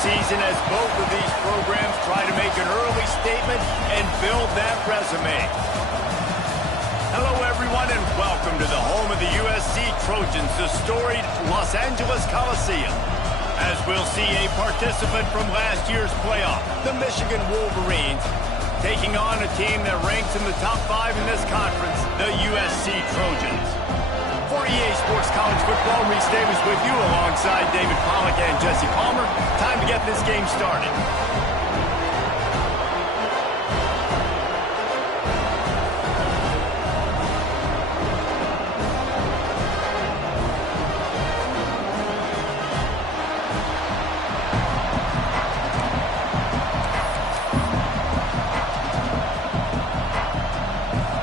season as both of these programs try to make an early statement and build that resume. Hello, everyone, and welcome to the home of the USC Trojans, the storied Los Angeles Coliseum. As we'll see a participant from last year's playoff, the Michigan Wolverines, taking on a team that ranks in the top 5 in this conference, the USC Trojans. For EA Sports College Football, Reese Davis with you alongside David Pollack and Jesse Palmer. Time to get this game started.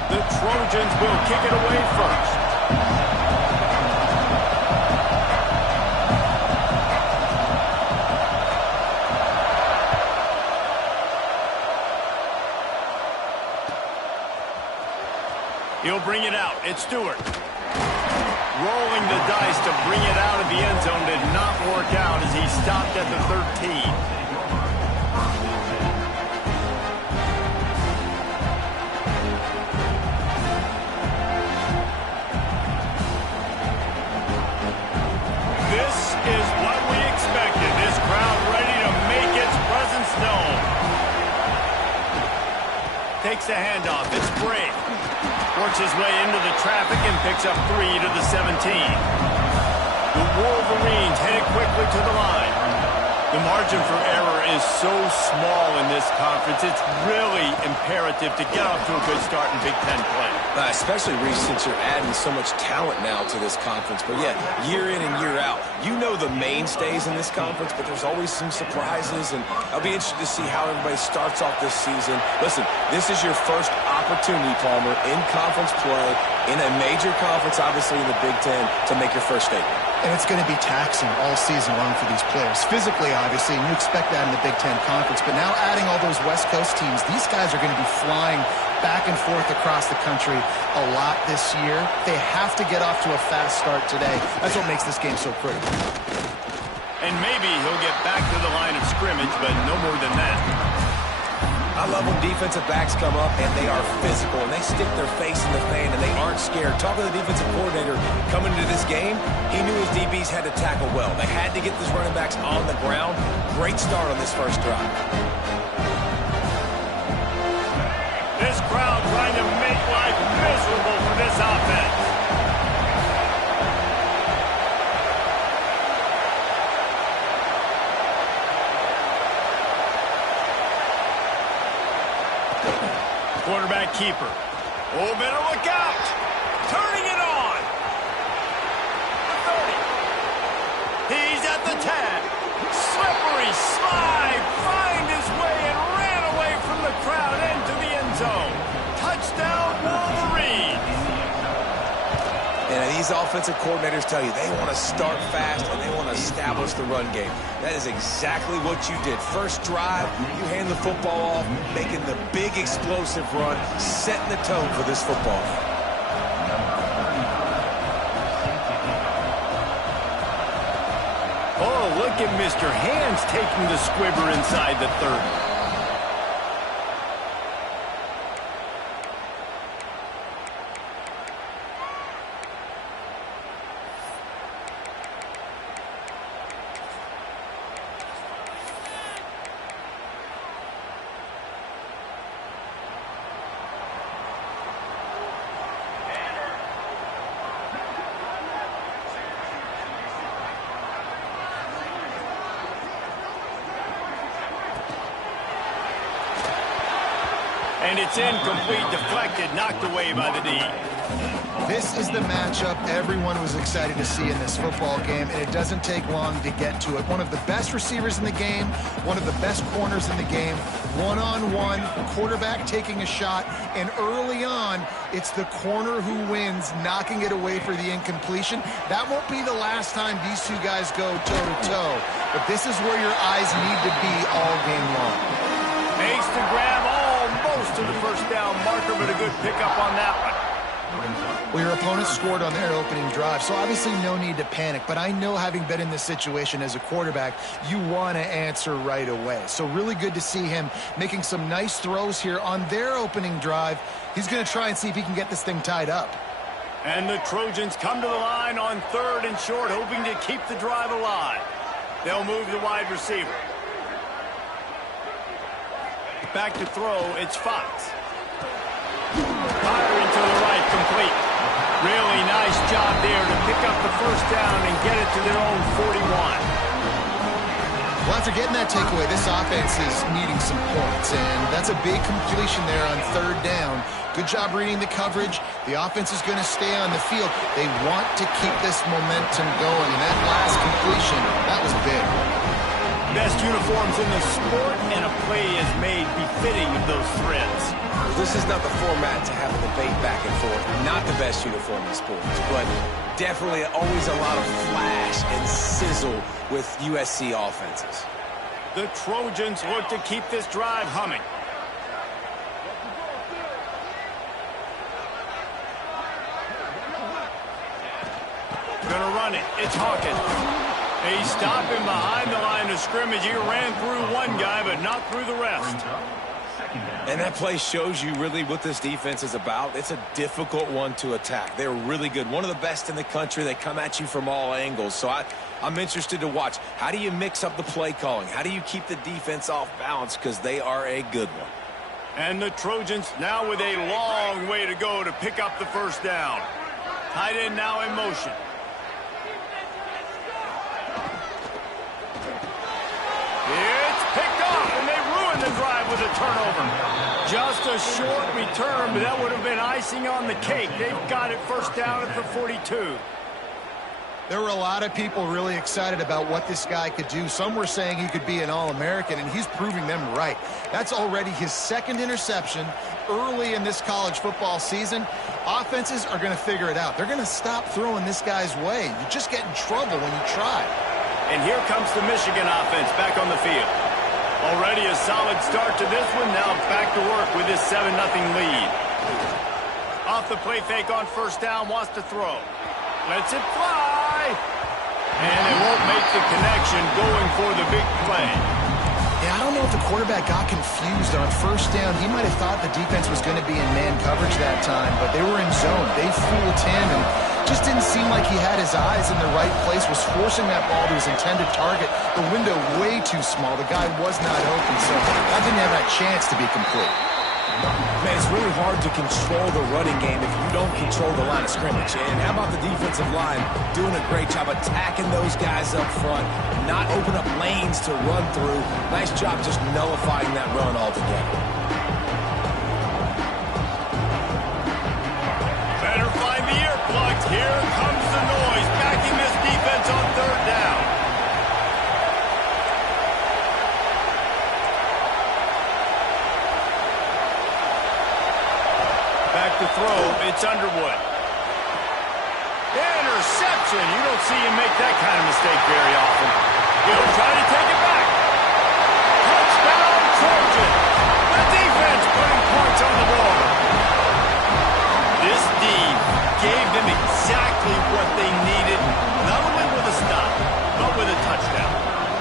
The Trojans will kick it away first. He'll bring it out. It's Stewart. Rolling the dice to bring it out of the end zone did not work out as he stopped at the 13. This is what we expected. This crowd ready to make its presence known. Takes the handoff. It's Bray. Works his way into the traffic and picks up 3 to the 17. The Wolverines headed quickly to the line. The margin for error is so small in this conference, it's really imperative to get off to a good start in Big Ten play. Especially, Reese, since you're adding so much talent now to this conference. But, yeah, year in and year out, you know the mainstays in this conference, but there's always some surprises, and I'll be interested to see how everybody starts off this season. Listen, this is your first opportunity, Palmer, in conference play, in a major conference, obviously in the Big Ten, to make your first statement. And it's going to be taxing all season long for these players. Physically, obviously, and you expect that in the Big Ten Conference. But now adding all those West Coast teams, these guys are going to be flying back and forth across the country a lot this year. They have to get off to a fast start today. That's what makes this game so critical. And maybe he'll get back to the line of scrimmage, but no more than that. I love when defensive backs come up and they are physical and they stick their face in the fan and they aren't scared. Talking to the defensive coordinator coming into this game, he knew his DBs had to tackle well. They had to get these running backs on the ground. Great start on this first drive. This crowd trying to make life miserable for this offense. Quarterback keeper. Oh, better look out. Turning it on. The 30. He's at the 10. Slippery slide. Find his way and ran away from the crowd into the end zone. Touchdown, Wolverines. And these offensive coordinators tell you they want to start fast and they want to establish the run game. That is exactly what you did. First drive, you hand the football off, making the big explosive run, setting the tone for this football game. Oh, look at Mr. Hands taking the squibber inside the 30. And it's incomplete, deflected, knocked away by the D. This is the matchup everyone was excited to see in this football game, and it doesn't take long to get to it. One of the best receivers in the game, one of the best corners in the game, one-on-one, quarterback taking a shot, and early on, it's the corner who wins, knocking it away for the incompletion. That won't be the last time these two guys go toe-to-toe, but this is where your eyes need to be all game long. Makes the grab almost to the first down marker, but a good pickup on that one. Well, your opponent scored on their opening drive, so obviously no need to panic. But I know, having been in this situation as a quarterback, you want to answer right away. So really good to see him making some nice throws here on their opening drive. He's going to try and see if he can get this thing tied up. And the Trojans come to the line on 3rd and short, hoping to keep the drive alive. They'll move the wide receiver. Back to throw, it's Fox. Firing to the right, complete. Really nice job there to pick up the first down and get it to their own 41. Well, after getting that takeaway, this offense is needing some points, and that's a big completion there on 3rd down. Good job reading the coverage. The offense is going to stay on the field. They want to keep this momentum going, and that last completion, that was big. Best uniforms in the sport, and a play is made befitting of those threads. This is not the format to have a debate back and forth. Not the best uniform in sports, but definitely always a lot of flash and sizzle with USC offenses. The Trojans look to keep this drive humming. Gonna run it. It's Hawkins. They stop him behind the line of scrimmage. He ran through one guy, but not through the rest. And that play shows you really what this defense is about. It's a difficult one to attack. They're really good. One of the best in the country. They come at you from all angles. So I'm interested to watch. How do you mix up the play calling? How do you keep the defense off balance? Because they are a good one. And the Trojans now with a long way to go to pick up the first down. Tight end now in motion. It's picked off, and they ruin the drive with a turnover. Just a short return, but that would have been icing on the cake. They've got it first down at the 42. There were a lot of people really excited about what this guy could do. Some were saying he could be an All-American, and he's proving them right. That's already his 2nd interception early in this college football season. Offenses are going to figure it out. They're going to stop throwing this guy's way. You just get in trouble when you try. And here comes the Michigan offense back on the field. Already a solid start to this one. Now back to work with this 7-0 lead. Off the play fake on first down, wants to throw. Lets it fly. And it won't make the connection, going for the big play. Yeah, I don't know if the quarterback got confused on first down. He might have thought the defense was going to be in man coverage that time, but they were in zone. They fooled him and just didn't seem like he had his eyes in the right place, was forcing that ball to his intended target. The window way too small. The guy was not open, so that didn't have that chance to be complete. Man, it's really hard to control the running game if you don't control the line of scrimmage. And how about the defensive line doing a great job attacking those guys up front, not open up lanes to run through. Nice job just nullifying that run altogether. Better find the earplugs. Here comes the noise, backing this defense on 3rd down. Back to throw, it's Underwood. Interception. You don't see him make that kind of mistake very often. He'll try to take it back. Touchdown, Trojan. The defense putting points on the board. This D gave them exactly what they needed, not only with a stop, but with a touchdown.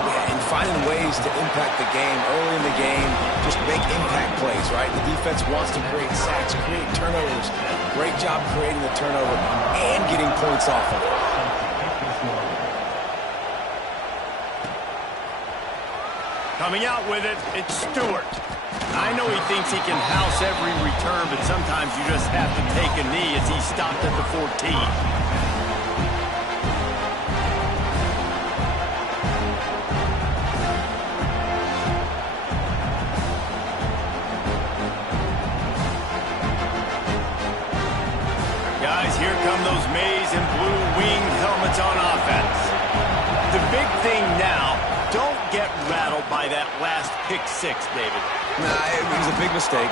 Yeah, and finding ways to impact the game early in the game, just make impact plays, right? The defense wants to create sacks, create turnovers. Great job creating the turnover and getting points off of it. Coming out with it, it's Stewart. I know he thinks he can house every return, but sometimes you just have to take a knee as he stopped at the 14. Here come those maize and blue winged helmets on offense. The big thing now, don't get rattled by that last pick 6, David. Nah, it was a big mistake.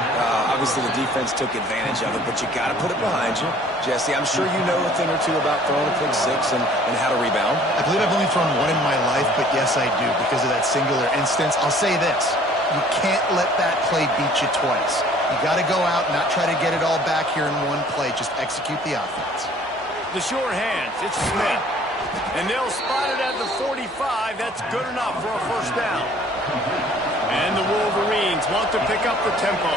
Obviously, the defense took advantage of it, but you got to put it behind you. Jesse, I'm sure you know a thing or two about throwing a pick 6 and how to rebound. I believe I've only thrown one in my life, but yes, I do, because of that singular instance. I'll say this. You can't let that play beat you twice. You got to go out and not try to get it all back here in one play. Just execute the offense. The sure hands, it's Smith. And they'll spot it at the 45. That's good enough for a first down. And the Wolverines want to pick up the tempo.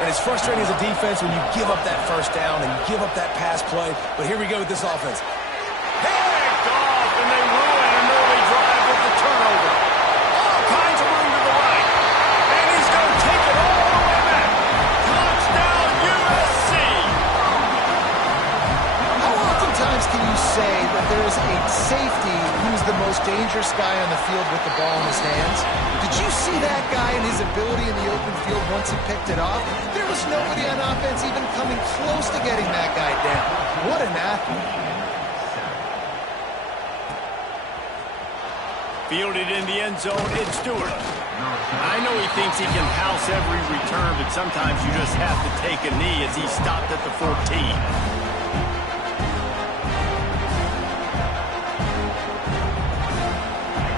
And it's frustrating as a defense when you give up that first down and you give up that pass play. But here we go with this offense. Picked off, and they ruin an early drive with the turnover. All kinds of room to the right. And he's going to take it all the way back. Touchdown, USC. How oftentimes can you say that there's a safety who's the most dangerous guy on the field with the ball in his hands? Did you see that guy and his ability in the open field once he picked it off? There was nobody on offense even coming close to getting that guy down. What an athlete. Fielded in the end zone, it's Stewart. I know he thinks he can house every return, but sometimes you just have to take a knee as he stopped at the 14.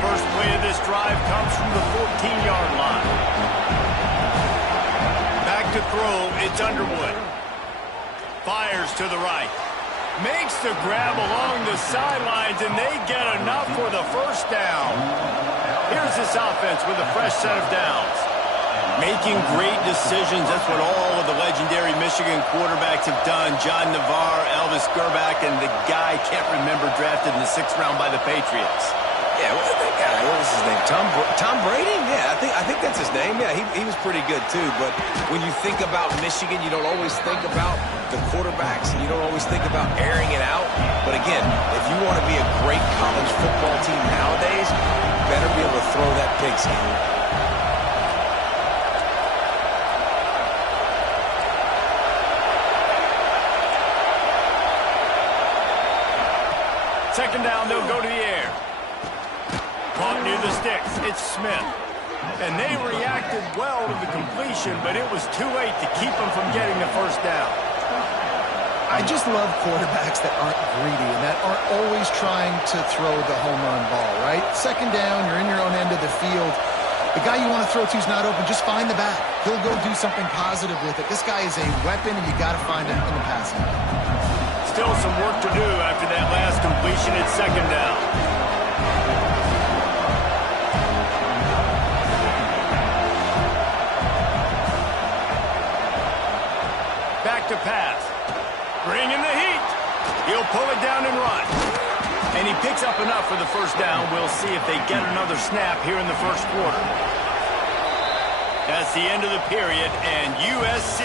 First play of this drive comes from the 14-yard line. Back to throw, it's Underwood. Fires to the right. Makes the grab along the sidelines, and they get enough for the first down. Here's this offense with a fresh set of downs. Making great decisions, that's what all of the legendary Michigan quarterbacks have done. John Navarre, Elvis Gerbach, and the guy, can't remember, drafted in the 6th round by the Patriots. Yeah, that guy, what was his name? Tom Brady? Yeah, I think that's his name. Yeah, he was pretty good too. But when you think about Michigan, you don't always think about the quarterbacks, and you don't always think about airing it out. But again, if you want to be a great college football team nowadays, you better be able to throw that pigskin. Second down, they'll go to the air. Caught near the sticks, it's Smith. And they reacted well to the completion, but it was too late to keep them from getting the first down. I just love quarterbacks that aren't greedy and that aren't always trying to throw the home run ball, right? Second down, you're in your own end of the field. The guy you want to throw to is not open. Just find the back. He'll go do something positive with it. This guy is a weapon, and you got to find him in the passing game. Still some work to do after that last completion. It's second down. Back to pass. Bring in the heat. He'll pull it down and run. And he picks up enough for the first down. We'll see if they get another snap here in the first quarter. That's the end of the period, and USC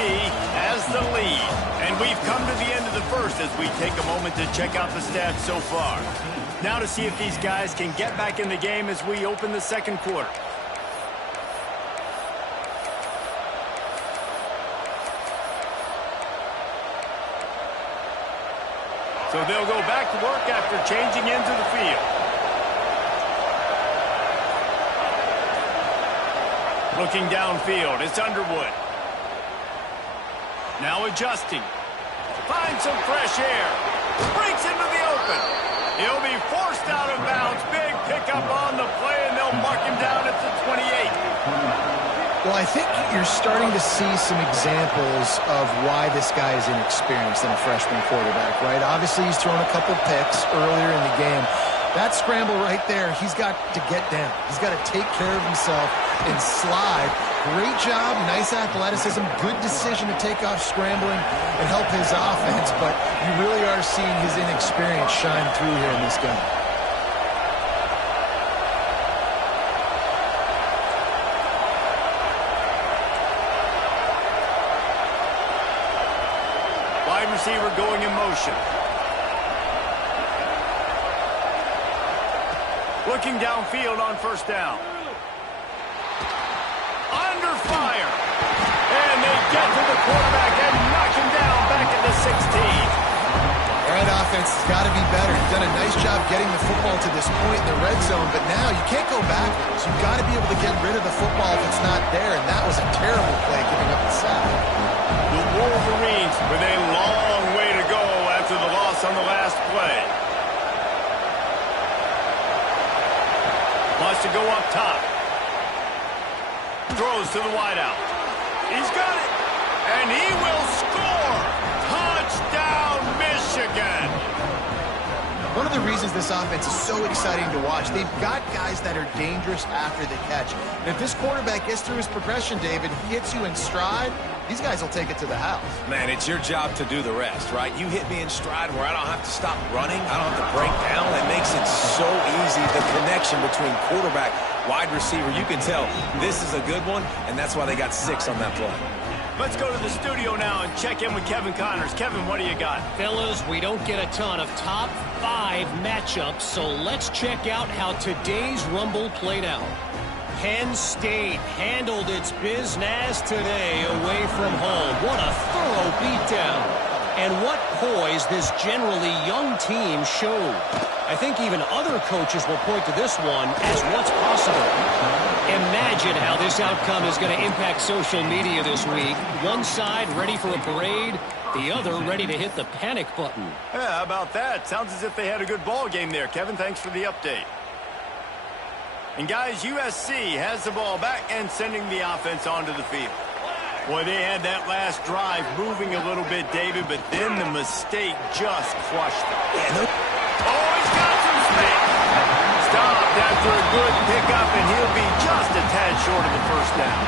has the lead. And we've come to the end of the first as we take a moment to check out the stats so far. Now to see if these guys can get back in the game as we open the second quarter. So they'll go back to work after changing into the field. Looking downfield, it's Underwood. Now adjusting. Finds some fresh air. Breaks into the open. He'll be forced out of bounds. Big pickup on the play, and they'll mark him down at the 28. Well, I think you're starting to see some examples of why this guy is inexperienced in a freshman quarterback, right? Obviously, he's thrown a couple picks earlier in the game. That scramble right there, he's got to get down. He's got to take care of himself and slide. Great job, nice athleticism, good decision to take off scrambling and help his offense, but you really are seeing his inexperience shine through here in this game. Wide receiver going in motion. Looking downfield on first down. Under fire. And they get to the quarterback and knock him down back at the 16. That offense has got to be better. You've done a nice job getting the football to this point in the red zone, but now you can't go backwards. You've got to be able to get rid of the football if it's not there, and that was a terrible play giving up the sack. The Wolverines with a long way to go after the loss on the last play. Wants to go up top. Throws to the wideout. He's got it. the reasons this offense is so exciting to watch. They've got guys that are dangerous after the catch. And if this quarterback gets through his progression, David, he hits you in stride, these guys will take it to the house. Man, it's your job to do the rest, right? You hit me in stride where I don't have to stop running. I don't have to break down. That makes it so easy. The connection between quarterback, wide receiver, you can tell this is a good one, and that's why they got 6 on that play. Let's go to the studio now and check in with Kevin Connors. Kevin, what do you got? Fellas, we don't get a ton of top 5 matchups, so let's check out how today's Rumble played out. Penn State handled its business today away from home. What a thorough beatdown. And what poise this generally young team showed. I think even other coaches will point to this one as what's possible. Imagine how this outcome is going to impact social media this week. One side ready for a parade, the other ready to hit the panic button. Yeah, how about that? Sounds as if they had a good ball game there. Kevin, thanks for the update. And guys, USC has the ball back and sending the offense onto the field. Boy, they had that last drive moving a little bit, David, but then the mistake just crushed them. Oh, he's got some space. Stopped after a good pickup, and he'll be just a tad short of the first down.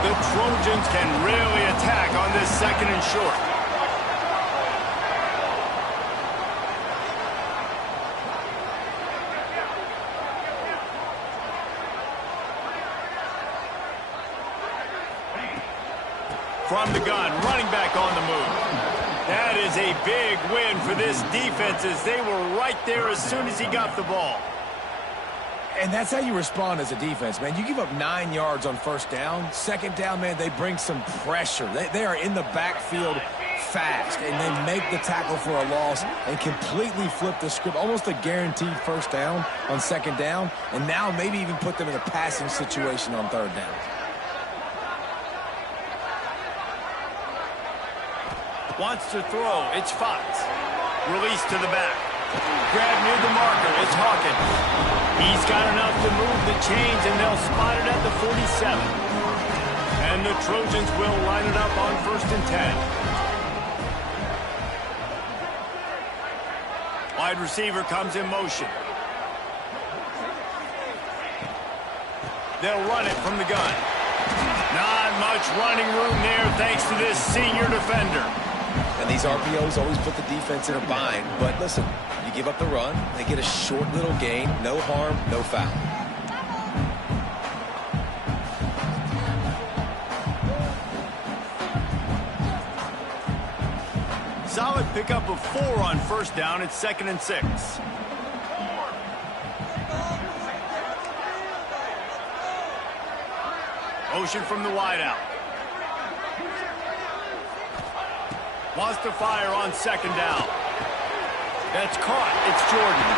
The Trojans can really attack on this 2nd and short. From the gun, running back on the move. That is a big win for this defense as they were right there as soon as he got the ball. And that's how you respond as a defense, man. You give up 9 yards on first down. 2nd down, man, they bring some pressure. They are in the backfield fast, and they make the tackle for a loss and completely flip the script. Almost a guaranteed first down on 2nd down, and now maybe even put them in a passing situation on 3rd down. Wants to throw. It's Fox. Release to the back. Grab near the marker. It's Hawkins. He's got enough to move the chains, and they'll spot it at the 47. And the Trojans will line it up on 1st and 10. Wide receiver comes in motion. They'll run it from the gun. Not much running room there thanks to this senior defender. And these RPOs always put the defense in a bind. But listen, you give up the run, they get a short little gain, no harm, no foul. Solid pickup of 4 on 1st down. It's 2nd and 6. Motion from the wideout. Wants to fire on 2nd down. That's caught. It's Jordan.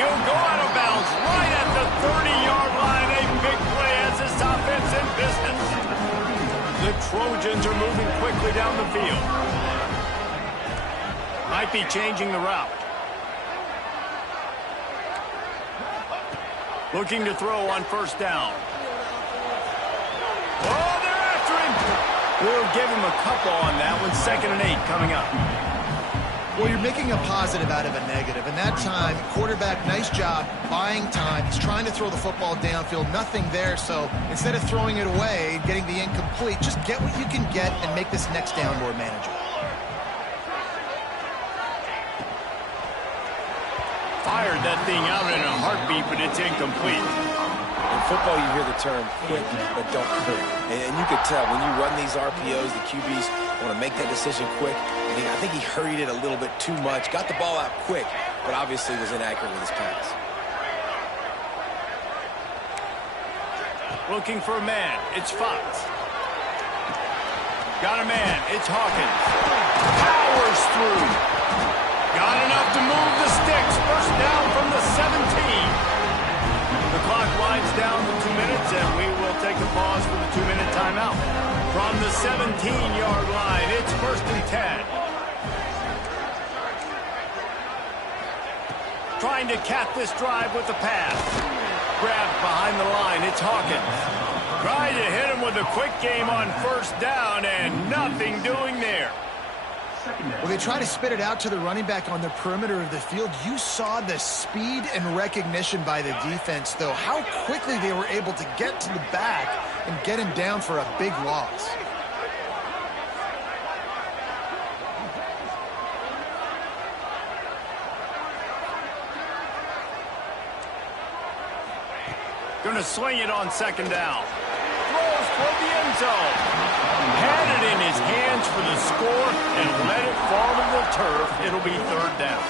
He'll go out of bounds right at the 30-yard line. A big play as this offense in business. The Trojans are moving quickly down the field. Might be changing the route. Looking to throw on 1st down. Oh, they're after him. We'll give him a couple on that one. 2nd and 8 coming up. Well, you're making a positive out of a negative. And that time, quarterback, nice job, buying time. He's trying to throw the football downfield. Nothing there. So instead of throwing it away, getting the incomplete, just get what you can get and make this next down more manageable. Fired that thing out in a heartbeat, but it's incomplete. In football, you hear the term quick, but don't hurry. And you could tell when you run these RPOs, the QBs want to make that decision quick. And I think he hurried it a little bit too much. Got the ball out quick, but obviously was inaccurate with his pass. Looking for a man. It's Fox. Got a man. It's Hawkins. Powers through. Got enough to move the sticks. 1st down from the 17. The clock winds down to 2 minutes, and we will take a pause for the 2-minute timeout. From the 17-yard line, it's 1st and 10. Trying to cap this drive with the pass. Grabbed behind the line, it's Hawkins. Trying to hit him with a quick game on 1st down, and nothing doing there. Well, they try to spit it out to the running back on the perimeter of the field. You saw the speed and recognition by the defense, though, how quickly they were able to get to the back and get him down for a big loss. Going to swing it on second down. Throws toward the end zone. Had it in his hands for the score and let it fall to the turf. It'll be third down.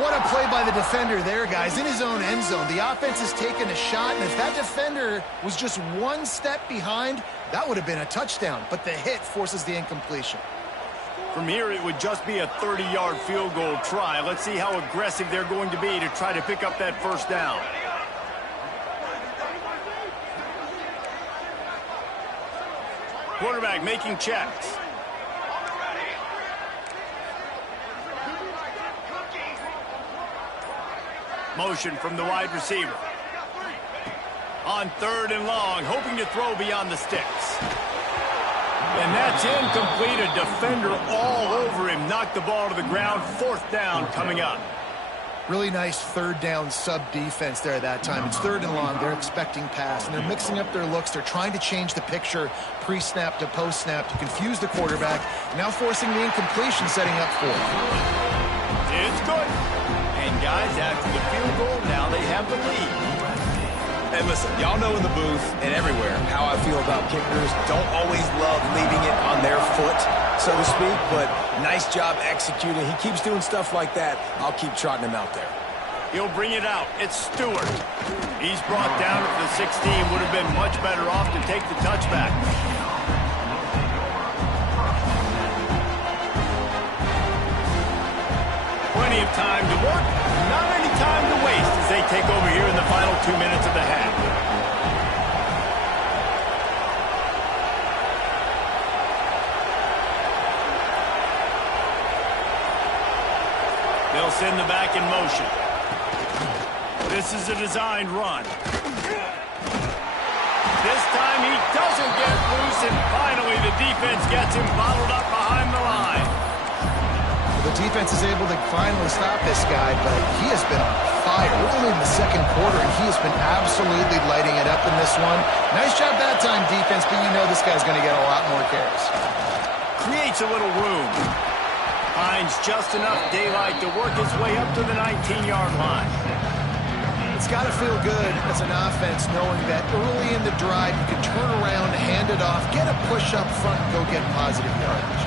What a play by the defender there, guys. In his own end zone, the offense has taken a shot, and if that defender was just one step behind, that would have been a touchdown. But the hit forces the incompletion. From here, it would just be a 30-yard field goal try. Let's see how aggressive they're going to be to try to pick up that first down. Quarterback making checks. Motion from the wide receiver. On third and long, hoping to throw beyond the sticks. And that's incomplete. A defender all over him. Knocked the ball to the ground. Fourth down coming up. Really nice third down sub-defense there that time. It's third and long. They're expecting pass, and they're mixing up their looks. They're trying to change the picture pre-snap to post-snap to confuse the quarterback, now forcing the incompletion, setting up fourth. It's good. And guys, after the field goal, now they have the lead. And listen, y'all know in the booth and everywhere how I feel about kickers. Don't always love leaving it on their foot, so to speak, but nice job executing. He keeps doing stuff like that. I'll keep trotting him out there. He'll bring it out. It's Stewart. He's brought down at the 16. Would have been much better off to take the touchback. Plenty of time to work. Not any time to waste as they take over here in the final 2 minutes of the half. They'll send the back in motion. This is a designed run. This time he doesn't get loose, and finally the defense gets him bottled up behind the line. The defense is able to finally stop this guy, but he has been on fire. We're only in the second quarter, and he has been absolutely lighting it up in this one. Nice job that time, defense, but you know this guy's going to get a lot more carries. Creates a little room. Finds just enough daylight to work his way up to the 19-yard line. It's got to feel good as an offense knowing that early in the drive you can turn around, hand it off, get a push up front, and go get positive yardage.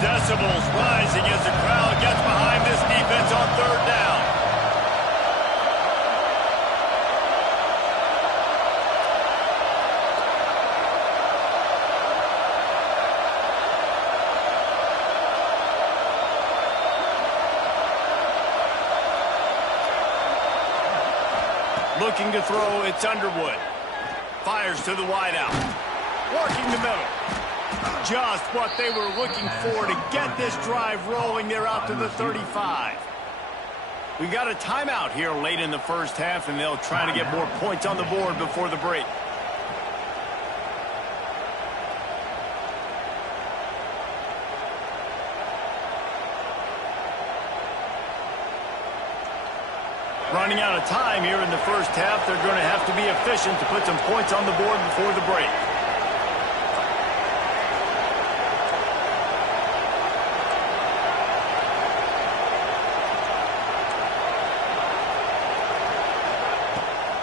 Decibels rising as the crowd gets behind this defense on third down. Looking to throw, it's Underwood. Fires to the wideout. Working the middle. Just what they were looking for to get this drive rolling. They're out to the 35. We got a timeout here late in the first half, and they'll try to get more points on the board before the break. Running out of time here in the first half. They're going to have to be efficient to put some points on the board before the break.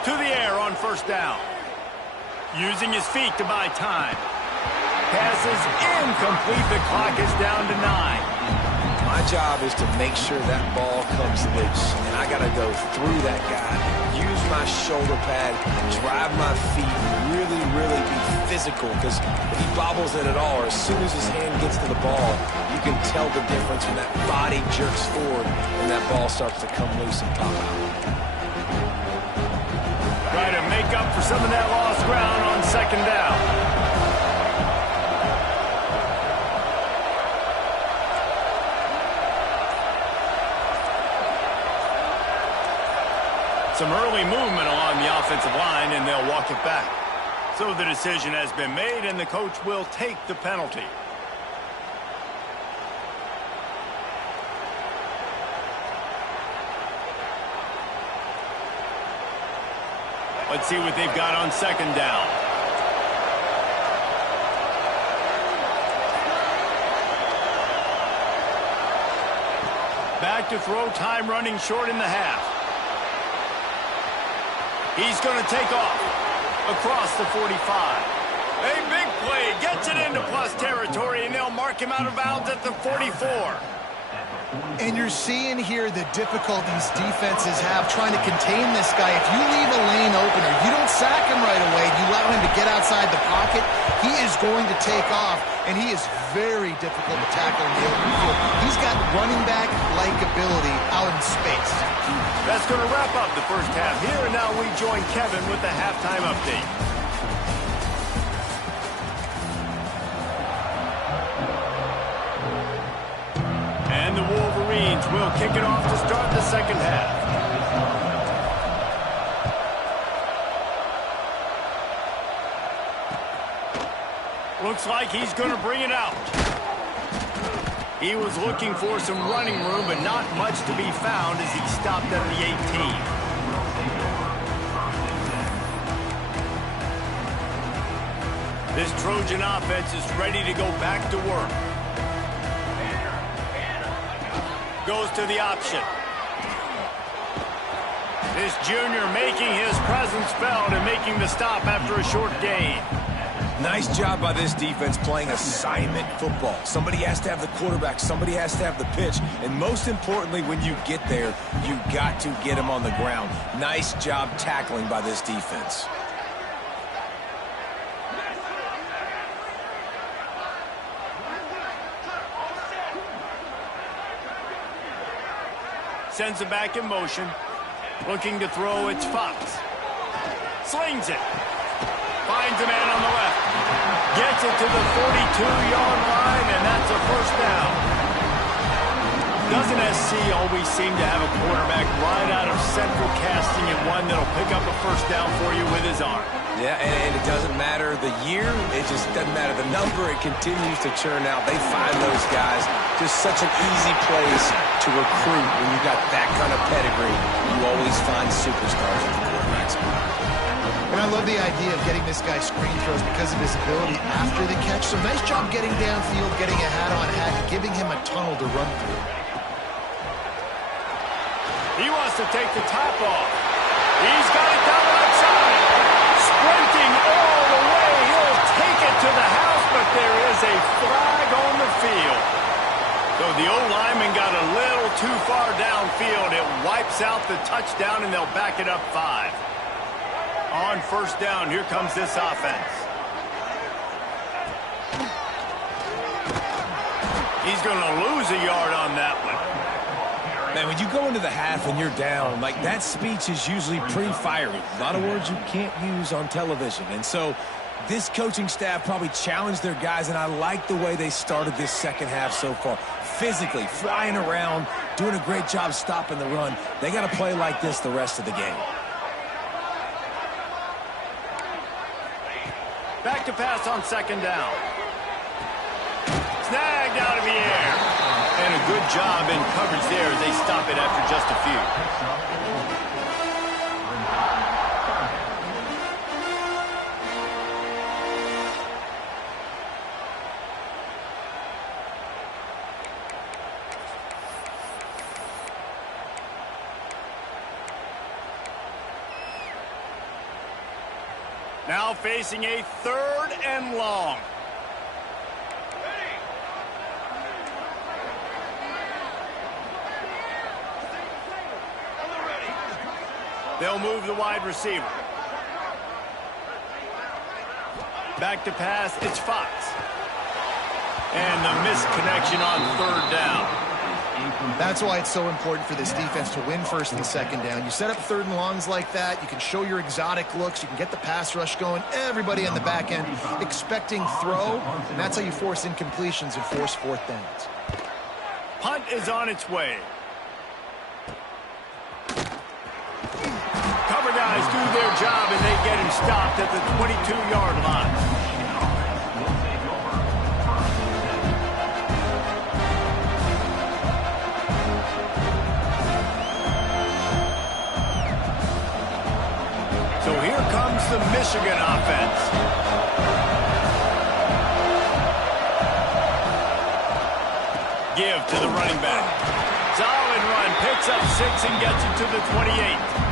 To the air on first down. Using his feet to buy time. Pass is incomplete. The clock is down to 9. My job is to make sure that ball comes loose. And I got to go through that guy, use my shoulder pad, drive my feet, really, really be physical. Because if he bobbles it at all, or as soon as his hand gets to the ball, you can tell the difference when that body jerks forward and that ball starts to come loose and pop out. Try to make up for some of that lost ground on second down. some early movement along the offensive line, and they'll walk it back. So the decision has been made, and the coach will take the penalty. Let's see what they've got on second down. Back to throw, time running short in the half. He's going to take off across the 45. A big play, gets it into plus territory, and they'll mark him out of bounds at the 44. And you're seeing here the difficulties defenses have trying to contain this guy. If you leave a lane open or you don't sack him right away, you allow him to get outside the pocket, he is going to take off, and he is very difficult to tackle in the open field. He's got running back-like ability out in space. That's going to wrap up the first half here, and now we join Kevin with the halftime update. And the Wolverines will kick it off to start the second half. Looks like he's going to bring it out. He was looking for some running room, but not much to be found as he stopped at the 18. This Trojan offense is ready to go back to work. Goes to the option. This junior making his presence felt and making the stop after a short gain. Nice job by this defense playing assignment football. Somebody has to have the quarterback, somebody has to have the pitch, and most importantly, when you get there, you got to get him on the ground. Nice job tackling by this defense. Sends it back in motion. Looking to throw, it's Fox. Slings it. Finds a man on the left. Gets it to the 42-yard line, and that's a first down. Doesn't SC always seem to have a quarterback right out of central casting and one that'll pick up a first down for you with his arm? Yeah, and it doesn't matter the year. It just doesn't matter the number. It continues to churn out. They find those guys. Just such an easy place to recruit when you got that kind of pedigree. You always find superstars at the quarterback spot. And I love the idea of getting this guy screen throws because of his ability after the catch. So nice job getting downfield, getting a hat-on-hat, and giving him a tunnel to run through. He wants to take the top off. He's got it down outside. Sprinting all the way. He'll take it to the house, but there is a flag on the field. So the O-lineman got a little too far downfield. It wipes out the touchdown, and they'll back it up 5. On first down, here comes this offense. He's going to lose a yard on that one. Man, when you go into the half and you're down, like that speech is usually pretty fiery. A lot of words you can't use on television. And so this coaching staff probably challenged their guys, and I like the way they started this second half so far. Physically, flying around, doing a great job stopping the run. They got to play like this the rest of the game. Back to pass on second down. Snagged out of the air. And a good job in coverage there as they stop it after just a few. Now facing a 3rd and long. They'll move the wide receiver. Back to pass, it's Fox. And the misconnection on 3rd down. That's why it's so important for this defense to win first and second down. You set up 3rd and longs like that, you can show your exotic looks, you can get the pass rush going, everybody on the back end expecting throw, and that's how you force incompletions and force 4th downs. Punt is on its way. do their job and they get him stopped at the 22-yard line. So here comes the Michigan offense. Give to the running back. Solid run, picks up 6 and gets it to the 28.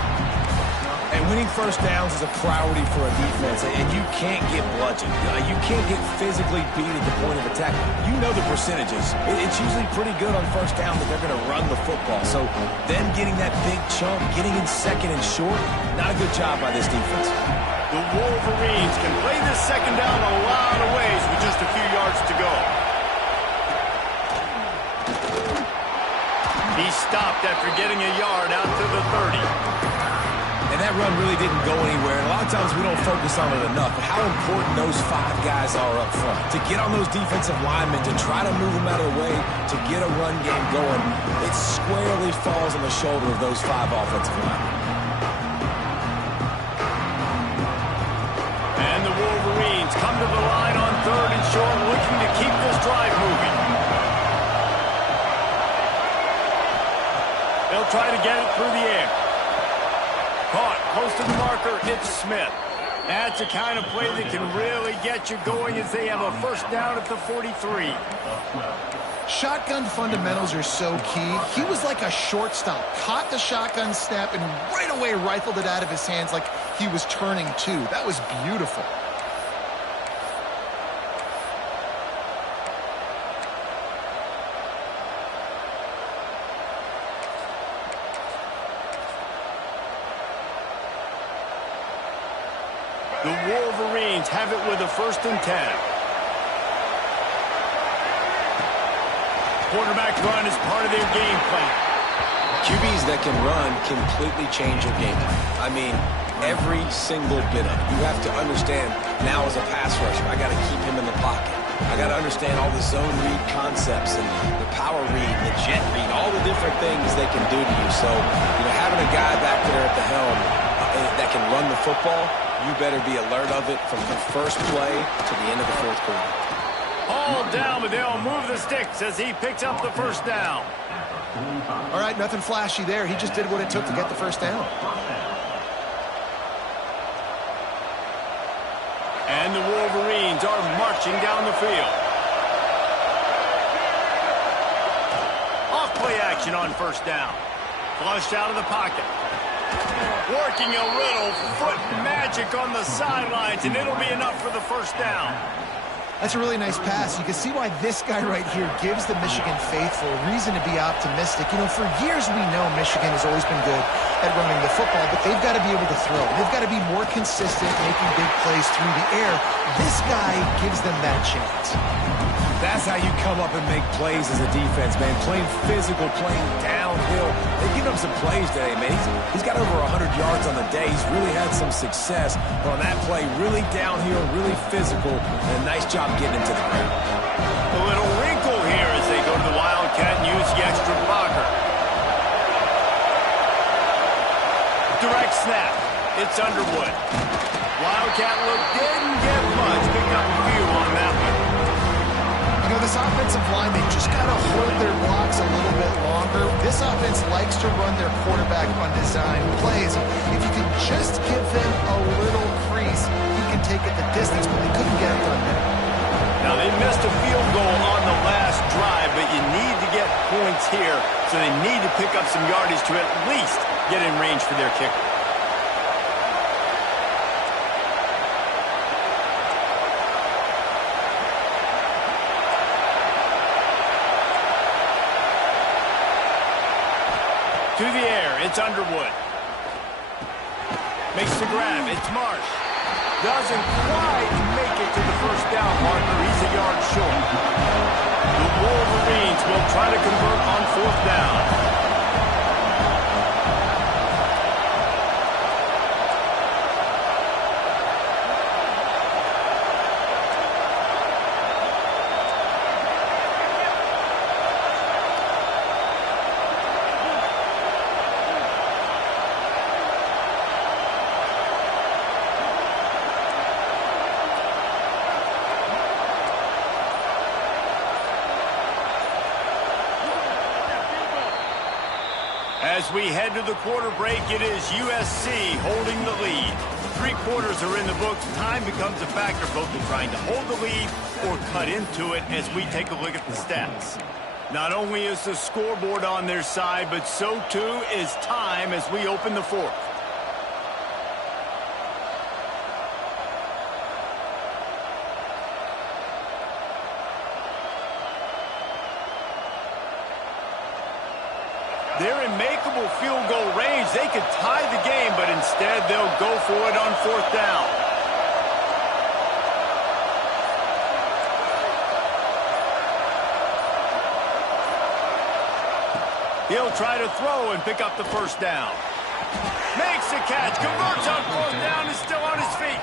And winning first downs is a priority for a defense, and you can't get bludgeoned. You can't get physically beat at the point of attack. You know the percentages. It's usually pretty good on first down that they're going to run the football. So them getting that big chunk, getting in second and short, not a good job by this defense. The Wolverines can play this second down a lot of ways with just a few yards to go. He stopped after getting a yard out to the 30. And that run really didn't go anywhere. And a lot of times we don't focus on it enough. But how important those 5 guys are up front. To get on those defensive linemen, to try to move them out of the way, to get a run game going, it squarely falls on the shoulder of those 5 offensive linemen. And the Wolverines come to the line on 3rd and short, looking to keep this drive moving. They'll try to get it through the air. Caught close to the marker, it's Smith. That's the kind of play that can really get you going as they have a first down at the 43. Shotgun fundamentals are so key. He was like a shortstop, caught the shotgun snap, and right away rifled it out of his hands like he was turning too. That was beautiful. The Wolverines have it with a 1st and 10. Quarterback run is part of their game plan. QBs that can run completely change your game. I mean, every single bit of it. You have to understand now as a pass rusher, I got to keep him in the pocket. I got to understand all the zone read concepts and the power read, the jet read, all the different things they can do to you. So, having a guy back there at the helm that can run the football, you better be alert of it from the first play to the end of the 4th quarter. All down, but they'll move the sticks as he picks up the first down. All right, nothing flashy there. He just did what it took to get the first down. And the Wolverines are marching down the field. Off-play action on first down. Flushed out of the pocket. Working a little foot magic on the sidelines, and it'll be enough for the first down. That's a really nice pass. You can see why this guy right here gives the Michigan faithful reason to be optimistic. For years we know Michigan has always been good at running the football, but they've got to be able to throw. They've got to be more consistent, making big plays through the air. This guy gives them that chance. That's how you come up and make plays as a defense, man. Playing physical, playing downhill. They've given him some plays today, man. He's got over 100 yards on the day. He's really had some success. But on that play, really downhill, really physical, and a nice job getting into the ground. A little wrinkle here as they go to the Wildcat and use the extra blocker. Direct snap. It's Underwood. Wildcat look didn't get much. Pick up a few on that one. This offensive line, they just got to hold their blocks a little bit longer. This offense likes to run their quarterback on design plays. If you can just give them a little crease, he can take it the distance, but they couldn't get it done there. Now, they missed a field goal on the last drive, but you need to get points here, so they need to pick up some yardage to at least get in range for their kicker. To the air, it's Underwood. Makes the grab, it's Marsh. Doesn't quite make it to the first down marker. He's a yard short. The Wolverines will try to convert on 4th down. As we head to the quarter break, it is USC holding the lead. 3 quarters are in the books. Time becomes a factor, both in trying to hold the lead or cut into it as we take a look at the stats. Not only is the scoreboard on their side, but so too is time as we open the fourth. They're in makeable field goal range. They could tie the game, but instead they'll go for it on 4th down. He'll try to throw and pick up the 1st down. Makes the catch, converts on 4th down, is still on his feet.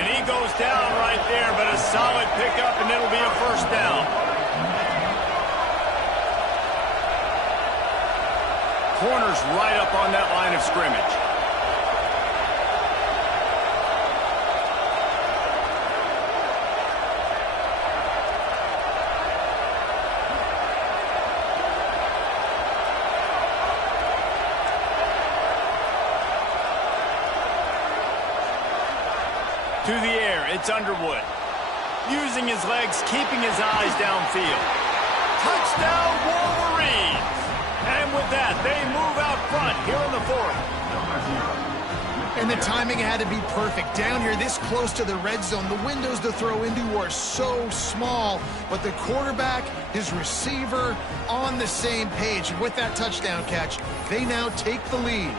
And he goes down right there, but a solid pickup, and it'll be a 1st down. Corner's right up on that line of scrimmage. To the air, it's Underwood. Using his legs, keeping his eyes downfield. Touchdown, Wolverines! And with that, they move out front here in the 4th. And the timing had to be perfect. Down here, this close to the red zone, the windows to throw into are so small. But the quarterback, his receiver, on the same page. And with that touchdown catch, they now take the lead.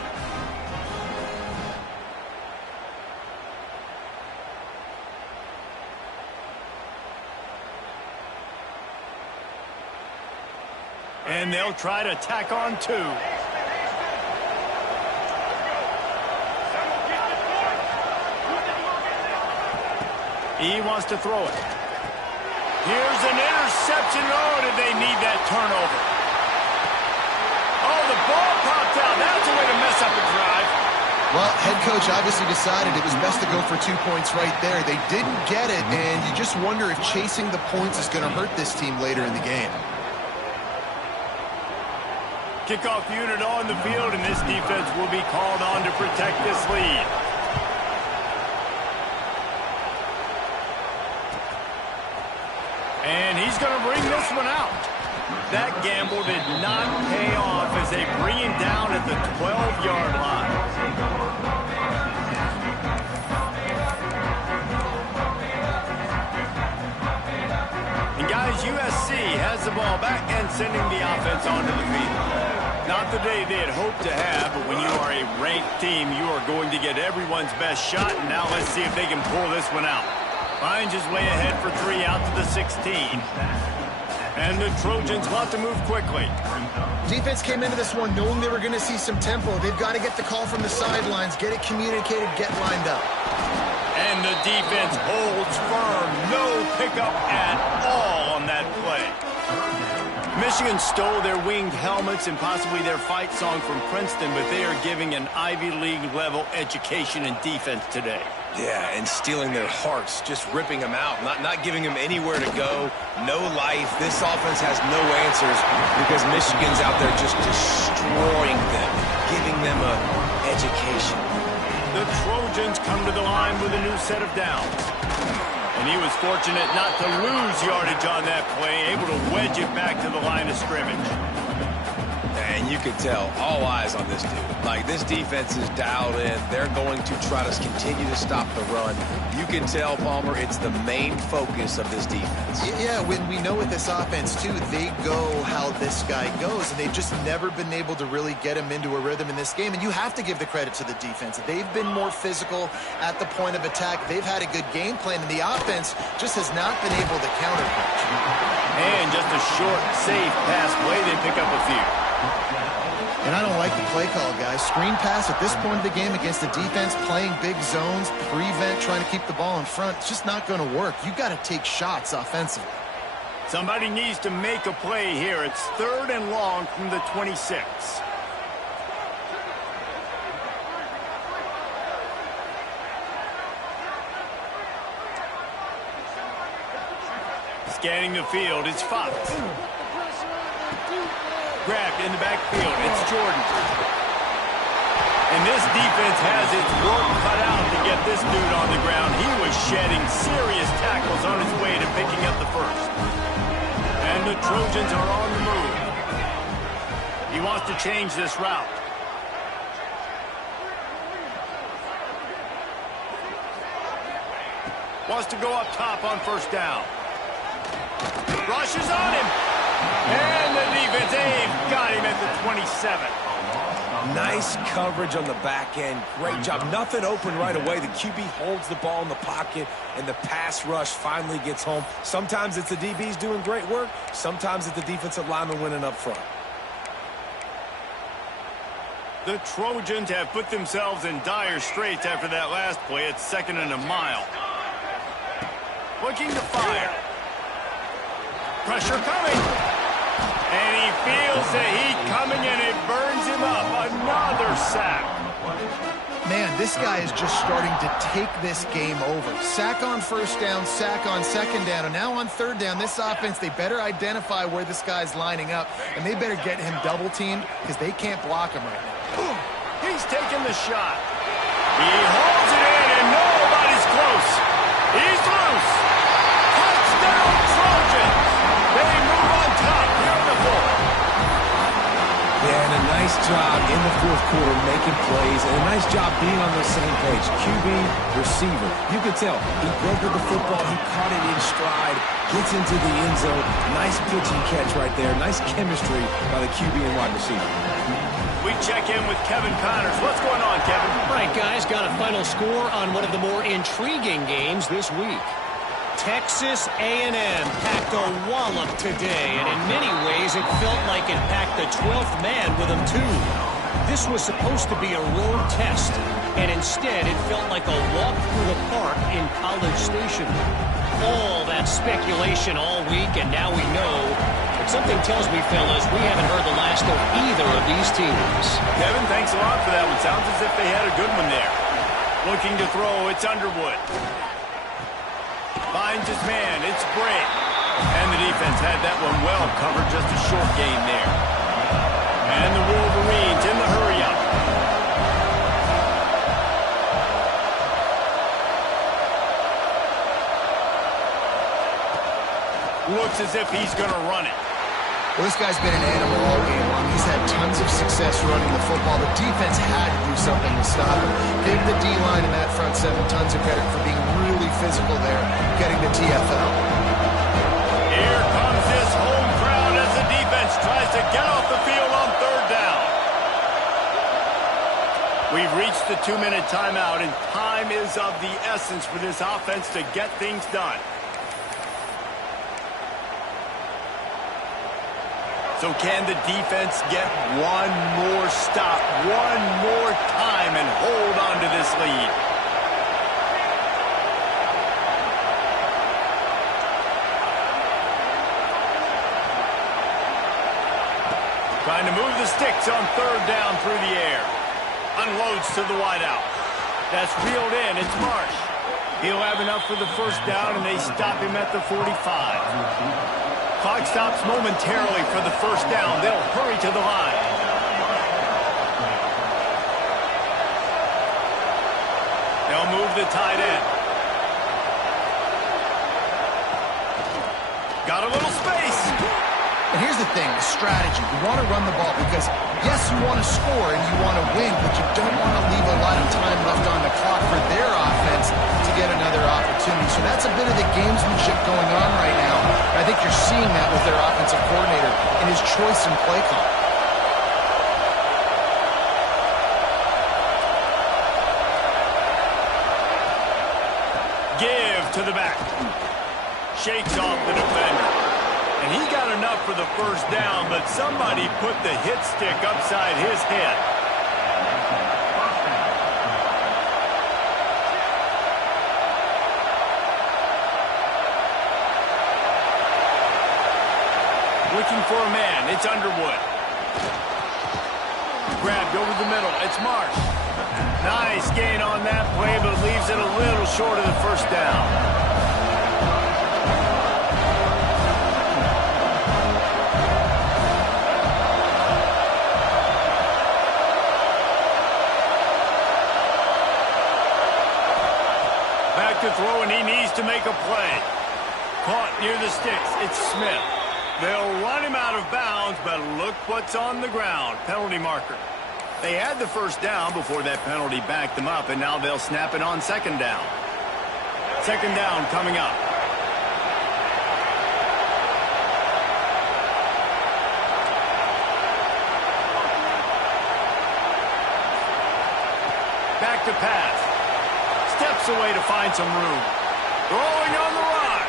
And they'll try to tack on 2. He wants to throw it. Here's an interception. Oh, did they need that turnover? Oh, the ball popped out. That's a way to mess up a drive. Well, head coach obviously decided it was best to go for 2 points right there. They didn't get it, and you just wonder if chasing the points is going to hurt this team later in the game. Kickoff unit on the field, and this defense will be called on to protect this lead. And he's going to bring this one out. That gamble did not pay off as they bring him down at the 12-yard line. And guys, USC has the ball back and sending the offense onto the field. Not the day they had hoped to have, but when you are a ranked team, you are going to get everyone's best shot. And now let's see if they can pull this one out. Finds his way ahead for 3 out to the 16. And the Trojans want to move quickly. Defense came into this one knowing they were going to see some tempo. They've got to get the call from the sidelines, get it communicated, get lined up. And the defense holds firm. No pickup at all on that play. Michigan stole their winged helmets and possibly their fight song from Princeton, but they are giving an Ivy League level education in defense today. Yeah, and stealing their hearts, just ripping them out, not giving them anywhere to go, no life. This offense has no answers because Michigan's out there just destroying them, giving them an education. The Trojans come to the line with a new set of downs. And he was fortunate not to lose yardage on that play, able to wedge it back to the line of scrimmage. And you can tell, all eyes on this dude. Like, this defense is dialed in. They're going to try to continue to stop the run. You can tell, Palmer, it's the main focus of this defense. Yeah, when we know with this offense, too, they go how this guy goes, and they've just never been able to really get him into a rhythm in this game. And you have to give the credit to the defense. They've been more physical at the point of attack. They've had a good game plan, and the offense just has not been able to counterpunch. And just a short, safe pass play, they pick up a few. And I don't like the play call, guys. Screen pass at this point of the game against the defense, playing big zones, prevent, trying to keep the ball in front. It's just not going to work. You got to take shots offensively. Somebody needs to make a play here. It's 3rd and long from the 26. Scanning the field, it's Fox. grabbed in the backfield. It's Jordan. And this defense has its work cut out to get this dude on the ground. He was shedding serious tackles on his way to picking up the first. And the Trojans are on the move. He wants to change this route. Wants to go up top on first down. Rushes on him. And the defense, got him at the 27. Nice coverage on the back end. Great job. Nothing open right away. The QB holds the ball in the pocket, and the pass rush finally gets home. Sometimes it's the DBs doing great work. Sometimes it's the defensive lineman winning up front. The Trojans have put themselves in dire straits after that last play. It's 2nd and a mile. Looking to fire. Pressure coming. And he feels the heat coming, and it burns him up. Another sack. Man, this guy is just starting to take this game over. Sack on first down, sack on second down, and now on third down, this offense, they better identify where this guy's lining up, and they better get him double-teamed because they can't block him right now. He's taking the shot. He holds it in, and nobody's close. He's loose. Touchdown, Trojans. They move on top here in the fourth. Yeah, and a nice job in the fourth quarter making plays, and a nice job being on the same page. QB, receiver. You could tell he broke with the football. He caught it in stride, gets into the end zone. Nice pitch and catch right there. Nice chemistry by the QB and wide receiver. We check in with Kevin Connors. What's going on, Kevin? All right, guys, got a final score on one of the more intriguing games this week. Texas A&M packed a wallop today, and in many ways it felt like it packed the 12th man with them too. This was supposed to be a road test, and instead it felt like a walk through the park in College Station. All that speculation all week, and now we know. But something tells me, fellas, we haven't heard the last of either of these teams. Kevin, thanks a lot for that one. Sounds as if they had a good one there. Looking to throw, it's Underwood. Finds his man, it's Bray. And the defense had that one well covered, just a short gain there. And the Wolverines in the hurry-up. Looks as if he's going to run it. Well, this guy's been an animal all game long. He's had tons of success running the football. The defense had to do something to stop him. Give the D-line and that front seven tons of credit for being really physical there, getting to TFL. Here comes this home crowd as the defense tries to get off the field on third down. We've reached the 2-minute timeout, and time is of the essence for this offense to get things done. So can the defense get one more stop, one more time, and hold on to this lead? Trying to move the sticks on third down through the air. Unloads to the wideout. That's reeled in. It's Marsh. He'll have enough for the first down, and they stop him at the 45. Clock stops momentarily for the first down. They'll hurry to the line. They'll move the tight end. Got a little space. And here's the thing, the strategy. You want to run the ball because, yes, you want to score and you want to win, but you don't want to leave a lot of time left on the clock for their offense to get another opportunity. So that's a bit of the gamesmanship going on right now. And I think you're seeing that with their offensive coordinator in his choice in play call. Give to the back. Shakes off the defender. And he got enough for the first down, but somebody put the hit stick upside his head. Looking for a man. It's Underwood. Grabbed over the middle. It's Marsh. Nice gain on that play, but leaves it a little short of the first down. to throw, and he needs to make a play. Caught near the sticks. It's Smith. They'll run him out of bounds, but look what's on the ground. Penalty marker. They had the first down before that penalty backed them up, and now they'll snap it on second down. Second down coming up. Back to pass. Steps away to find some room. Throwing on the run.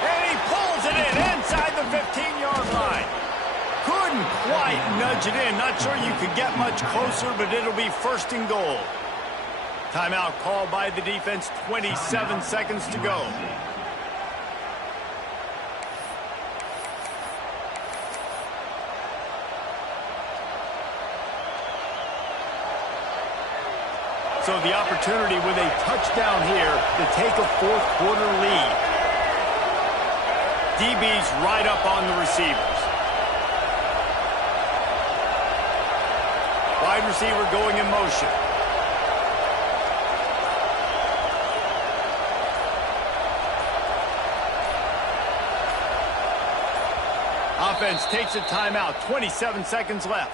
And he pulls it in inside the 15-yard line. Couldn't quite nudge it in. Not sure you could get much closer, but it'll be first and goal. Timeout called by the defense. 27 seconds to go. So the opportunity with a touchdown here to take a fourth quarter lead. DB's right up on the receivers. Wide receiver going in motion. Offense takes a timeout. 27 seconds left.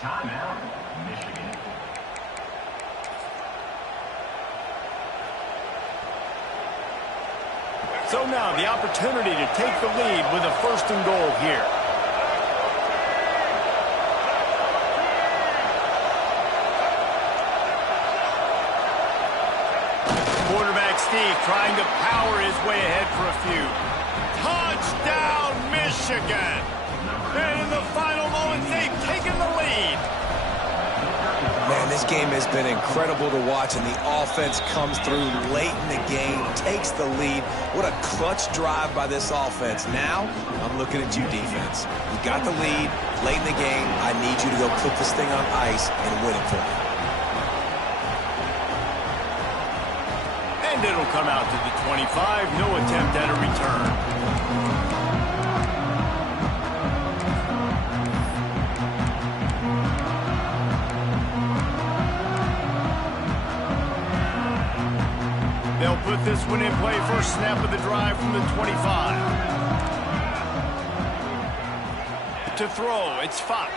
Timeout, Michigan. So now the opportunity to take the lead with a first and goal here. Quarterback Steve trying to power his way ahead for a few. Touchdown, Michigan! And in the final moments, they've taken the lead. Man, this game has been incredible to watch, and the offense comes through late in the game, takes the lead. What a clutch drive by this offense. Now, I'm looking at you, defense. You got the lead late in the game. I need you to go put this thing on ice and win it for me. And it'll come out to the 25. No attempt at a return. They'll put this one in play. First snap of the drive from the 25. To throw, it's Fox.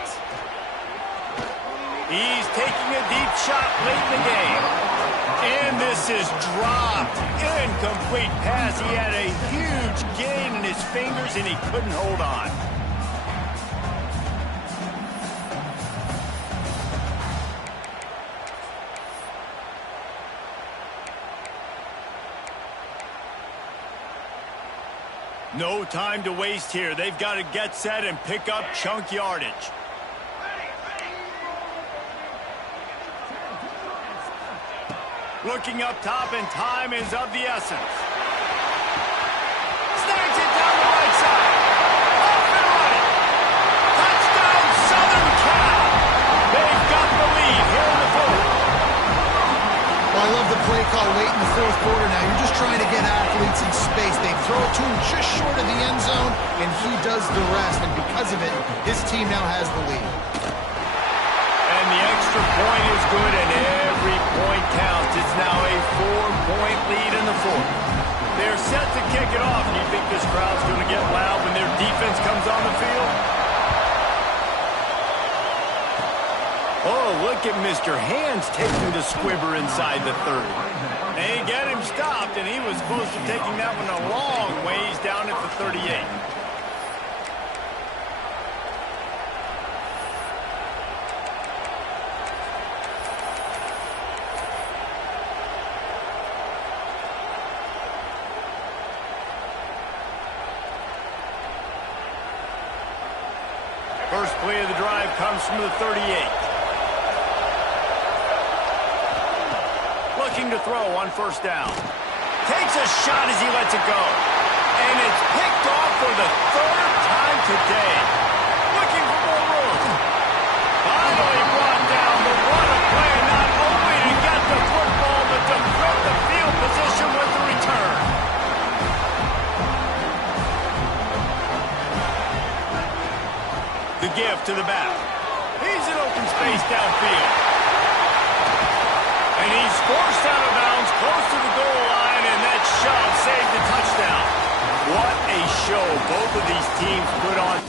He's taking a deep shot late in the game. And this is dropped. Incomplete pass. He had a huge gain in his fingers, and he couldn't hold on. No time to waste here. They've got to get set and pick up chunk yardage. Looking up top, and time is of the essence. Snags it down the right side. Off and running. Touchdown, Southern Cal. They've got the lead here in the fourth. Well, I love the play call late in the fourth quarter now. You're just trying to get athletes in space. They throw it to him just short of the end zone, and he does the rest. And because of it, his team now has the lead. And the extra point is good, and every point counts. It's now a 4-point lead in the fourth. They're set to kick it off. Do you think this crowd's going to get loud when their defense comes on the field? Oh, look at Mr. Hands taking the squibber inside the 30. They get him stopped, and he was close to taking that one a long ways down at the 38. First play of the drive comes from the 38. Looking to throw on first down. Takes a shot as he lets it go. And it's picked off for the third time today. Looking for more room. Finally brought down, but what a play. Not only to get the football, but to flip the field position with the return. The give to the back. He's in open space downfield. And he's forced out of bounds close to the goal line, and of these teams put on